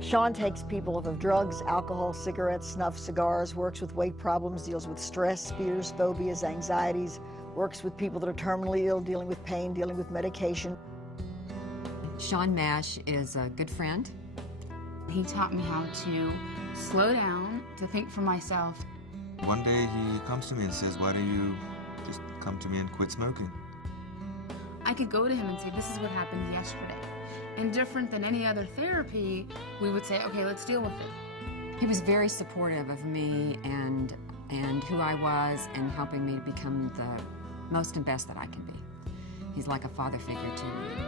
Sean takes people off of drugs, alcohol, cigarettes, snuff, cigars, works with weight problems, deals with stress, fears, phobias, anxieties, works with people that are terminally ill, dealing with pain, dealing with medication. Sean Mash is a good friend. He taught me how to slow down, to think for myself. One day he comes to me and says, "Why don't you just come to me and quit smoking?" I could go to him and say, this is what happened yesterday. And different than any other therapy, we would say, okay, let's deal with it. He was very supportive of me and who I was, and helping me to become the most and best that I can be. He's like a father figure to me.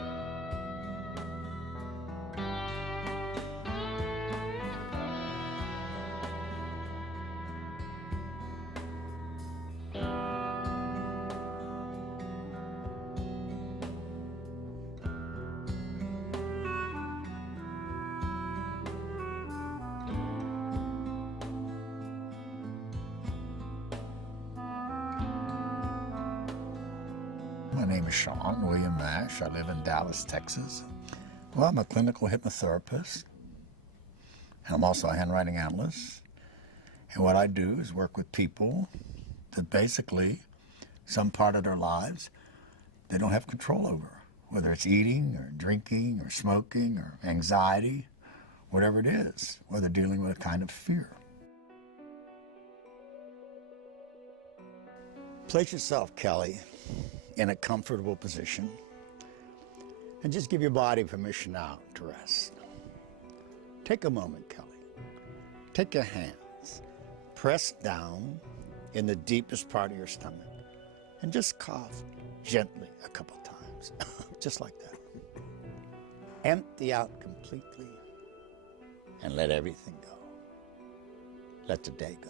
My name is Sean William Mash. I live in Dallas, Texas. Well, I'm a clinical hypnotherapist, and I'm also a handwriting analyst. And what I do is work with people that basically, some part of their lives, they don't have control over, whether it's eating or drinking or smoking or anxiety, whatever it is, or they're dealing with a kind of fear. Place yourself, Kelly, in a comfortable position, and just give your body permission now to rest. Take a moment, Kelly. Take your hands, press down in the deepest part of your stomach, and just cough gently a couple times, just like that. Empty out completely, and let everything go. Let the day go.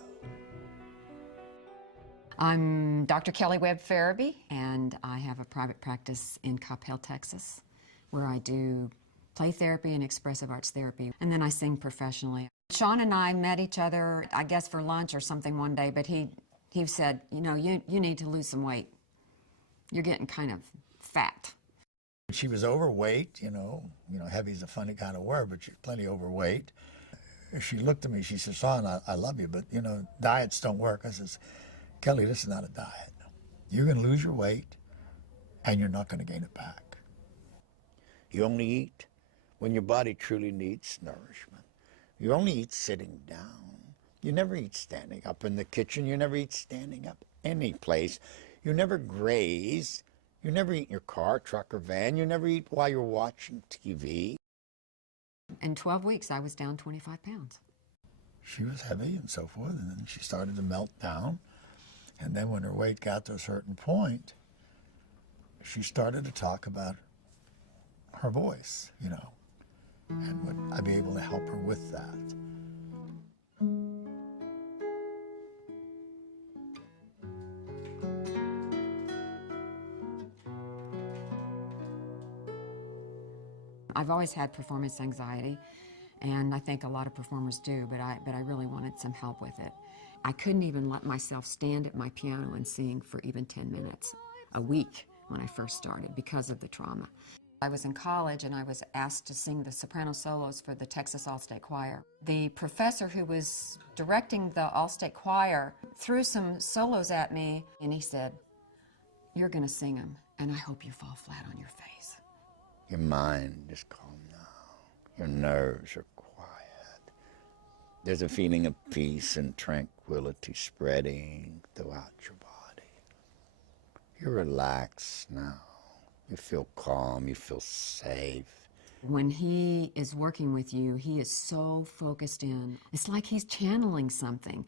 I'm Dr. Kelly Webb Farabee, and I have a private practice in Coppell, Texas, where I do play therapy and expressive arts therapy, and then I sing professionally. Sean and I met each other, I guess, for lunch or something one day, but he said, you know, you need to lose some weight. You're getting kind of fat. She was overweight, you know, heavy's a funny kind of word, but she's plenty overweight. She looked at me, she said, "Sean, I love you, but, you know, diets don't work." I says, "Kelly, this is not a diet. You're going to lose your weight, and you're not going to gain it back. You only eat when your body truly needs nourishment. You only eat sitting down. You never eat standing up in the kitchen. You never eat standing up any place. You never graze. You never eat in your car, truck, or van. You never eat while you're watching TV." In 12 weeks, I was down 25 pounds. She was heavy and so forth, and then she started to melt down. And then when her weight got to a certain point, she started to talk about her voice, you know, and would I be able to help her with that? I've always had performance anxiety, and I think a lot of performers do, but I really wanted some help with it. I couldn't even let myself stand at my piano and sing for even 10 minutes a week when I first started because of the trauma. I was in college and I was asked to sing the soprano solos for the Texas All-State Choir. The professor who was directing the All-State Choir threw some solos at me and he said, "You're going to sing them, and I hope you fall flat on your face." Your mind is calm now. Your nerves are quiet. There's a feeling of peace and tranquility spreading throughout your body. You're relaxed now. You feel calm. You feel safe. When he is working with you, he is so focused in. It's like he's channeling something,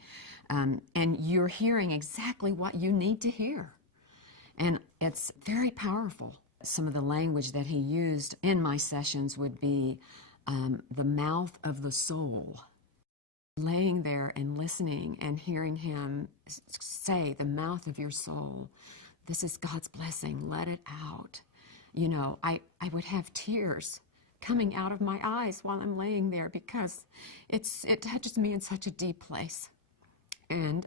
and you're hearing exactly what you need to hear. And it's very powerful. Some of the language that he used in my sessions would be the mouth of the soul. Laying there and listening and hearing him say, "The mouth of your soul, this is God's blessing, let it out." You know, I would have tears coming out of my eyes while I'm laying there because it touches me in such a deep place. And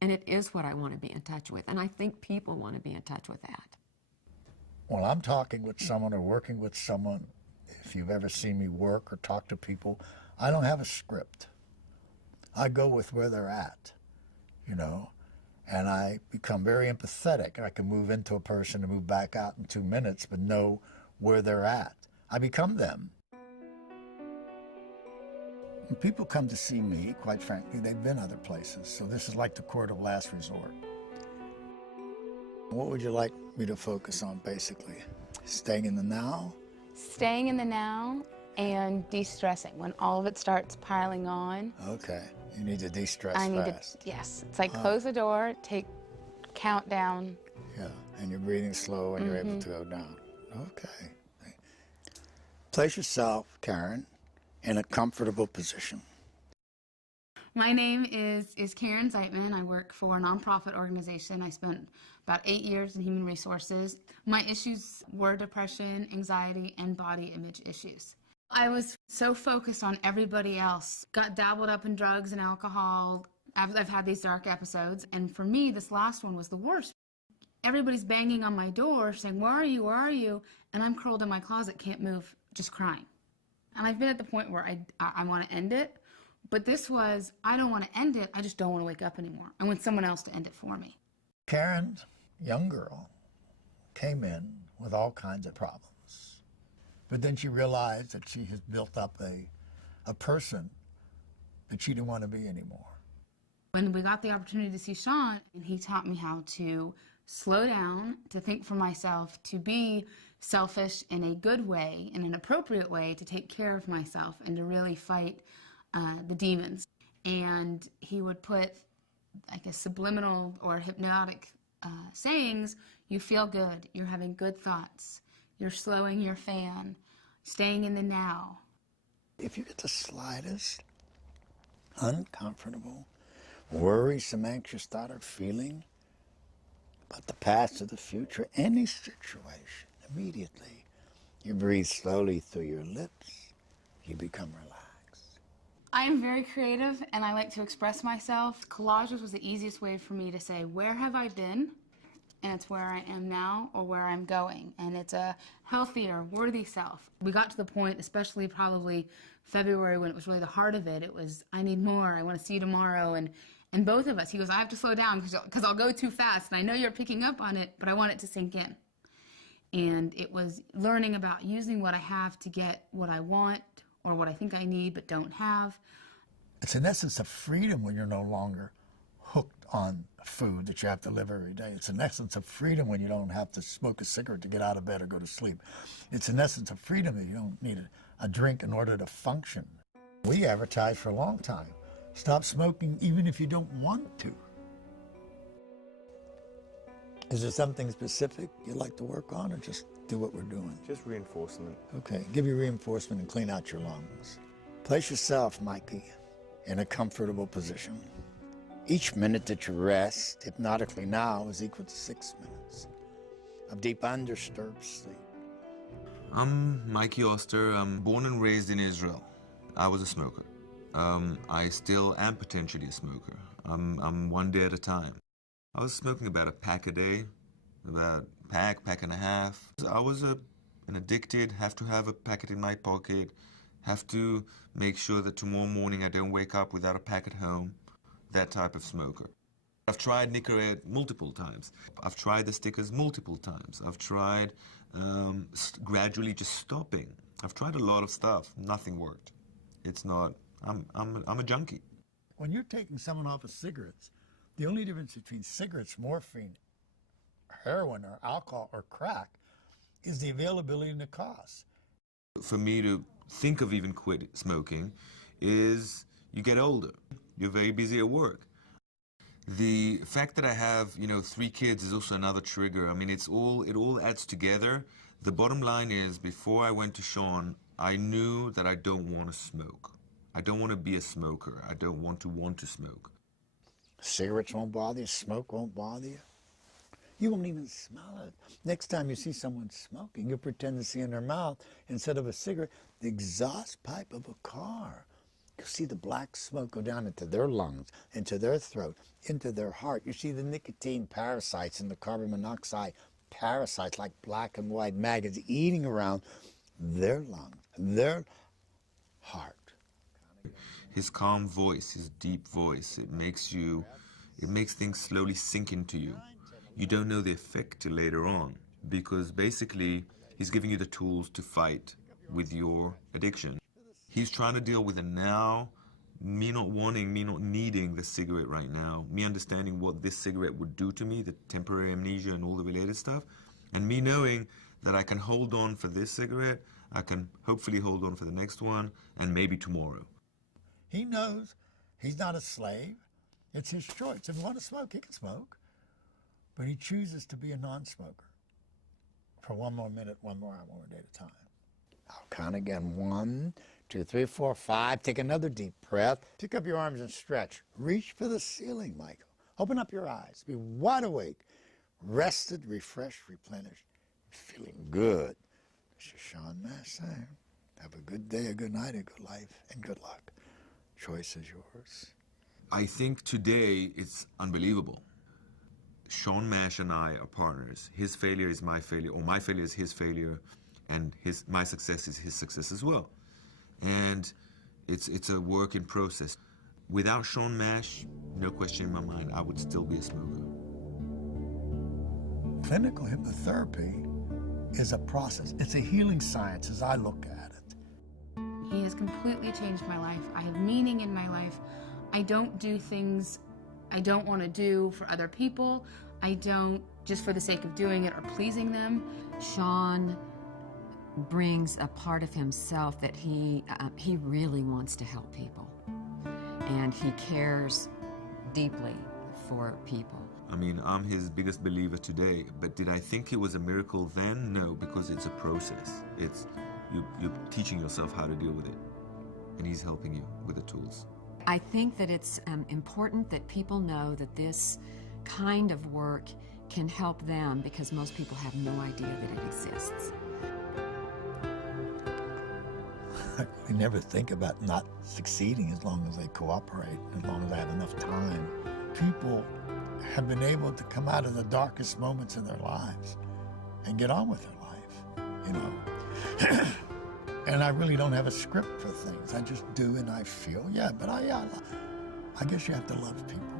it is what I want to be in touch with. And I think people want to be in touch with that. When I'm talking with someone or working with someone, If you've ever seen me work or talk to people, I don't have a script. I go with where they're at, you know, and I become very empathetic. I can move into a person and move back out in 2 minutes, but know where they're at. I become them. When people come to see me, quite frankly, they've been other places, so this is like the court of last resort. What would you like me to focus on, basically? Staying in the now? Staying in the now and de-stressing. When all of it starts piling on, Okay, you need to de-stress I need fast. to, yes. It's like close the door, count down. Yeah, and you're breathing slow and you're able to go down. Okay. Place yourself, Karen, in a comfortable position. My name is Karen Zeitman. I work for a nonprofit organization. I spent about 8 years in human resources. My issues were depression, anxiety, and body image issues. I was so focused on everybody else, got dabbled up in drugs and alcohol. I've had these dark episodes, and for me, this last one was the worst. Everybody's banging on my door saying, where are you, where are you? And I'm curled in my closet, can't move, just crying. And I've been at the point where I want to end it, but this was, I don't want to end it, I just don't want to wake up anymore. I want someone else to end it for me. Karen, young girl, came in with all kinds of problems. But then she realized that she has built up a person that she didn't want to be anymore. When we got the opportunity to see Sean, and he taught me how to slow down, to think for myself, to be selfish in a good way, in an appropriate way, to take care of myself and to really fight the demons. And he would put, I guess, subliminal or hypnotic sayings. You feel good, you're having good thoughts, you're slowing your fan, staying in the now. If you get the slightest uncomfortable, worrisome, anxious thought or feeling about the past or the future, any situation, immediately you breathe slowly through your lips, you become relaxed. I am very creative and I like to express myself. Collages was the easiest way for me to say, where have I been? And it's where I am now or where I'm going. And it's a healthier, worthy self. We got to the point, especially probably February when it was really the heart of it, it was, I need more, I want to see you tomorrow. And both of us, he goes, I have to slow down because I'll go too fast. And I know you're picking up on it, but I want it to sink in. And it was learning about using what I have to get what I want or what I think I need but don't have. It's an essence of freedom when you're no longer hooked on food that you have to live every day. It's an essence of freedom when you don't have to smoke a cigarette to get out of bed or go to sleep. It's an essence of freedom that you don't need a drink in order to function. We advertised for a long time. Stop smoking even if you don't want to. Is there something specific you'd like to work on or just do what we're doing? Just reinforcement. Okay, give you reinforcement and clean out your lungs. Place yourself, Mikey, in a comfortable position. Each minute that you rest, hypnotically now, is equal to 6 minutes of deep, undisturbed sleep. I'm Mikey Oster. I'm born and raised in Israel. I was a smoker. I still am potentially a smoker. I'm one day at a time. I was smoking about a pack a day, about pack and a half. I was an addicted, have to have a packet in my pocket, have to make sure that tomorrow morning I don't wake up without a pack at home. That type of smoker. I've tried Nicorette multiple times. I've tried the stickers multiple times. I've tried gradually just stopping. I've tried a lot of stuff. Nothing worked. It's not, I'm a junkie. When you're taking someone off of cigarettes, the only difference between cigarettes, morphine, heroin, or alcohol, or crack is the availability and the cost. For me to think of even quit smoking is you get older. You're very busy at work. The fact that I have, 3 kids is also another trigger. I mean, it all adds together. The bottom line is, before I went to Sean, I knew that I don't want to smoke. I don't want to be a smoker. I don't want to smoke. Cigarettes won't bother you, smoke won't bother you. You won't even smell it. Next time you see someone smoking, you pretend to see in their mouth, instead of a cigarette, the exhaust pipe of a car. You see the black smoke go down into their lungs, into their throat, into their heart. You see the nicotine parasites and the carbon monoxide parasites, like black and white maggots, eating around their lungs, their heart. His calm voice, his deep voice, it makes things slowly sink into you. You don't know the effect till later on, because basically he's giving you the tools to fight with your addiction. He's trying to deal with it now, me not needing the cigarette right now, me understanding what this cigarette would do to me, the temporary amnesia and all the related stuff, and me knowing that I can hold on for this cigarette, I can hopefully hold on for the next one, and maybe tomorrow. He knows he's not a slave. It's his choice. If he wants to smoke, he can smoke. But he chooses to be a non-smoker for 1 more minute, 1 more hour, 1 more day at a time. I'll count again. 1, 2, 3, 4, 5. Take another deep breath. Pick up your arms and stretch. Reach for the ceiling, Michael. Open up your eyes. Be wide awake, rested, refreshed, replenished, feeling good. This is Shawn Mash saying, have a good day, a good night, a good life, and good luck. Choice is yours. I think today it's unbelievable. Shawn Mash and I are partners. His failure is my failure, or my failure is his failure, and my success is his success as well. And it's a work in process. Without Shawn Mash, no question in my mind, I would still be a smoker. Clinical hypnotherapy is a process. It's a healing science as I look at it. He has completely changed my life. I have meaning in my life. I don't do things I don't want to do for other people. I don't just for the sake of doing it or pleasing them. Shawn brings a part of himself that he really wants to help people, and he cares deeply for people. I mean, I'm his biggest believer today, but did I think it was a miracle then? No, because it's a process. You're teaching yourself how to deal with it, and he's helping you with the tools. I think that it's important that people know that this kind of work can help them, because most people have no idea that it exists. I never think about not succeeding as long as they cooperate, as long as I have enough time. People have been able to come out of the darkest moments of their lives and get on with their life, you know. And I really don't have a script for things. I just do and I feel, yeah, but I guess you have to love people.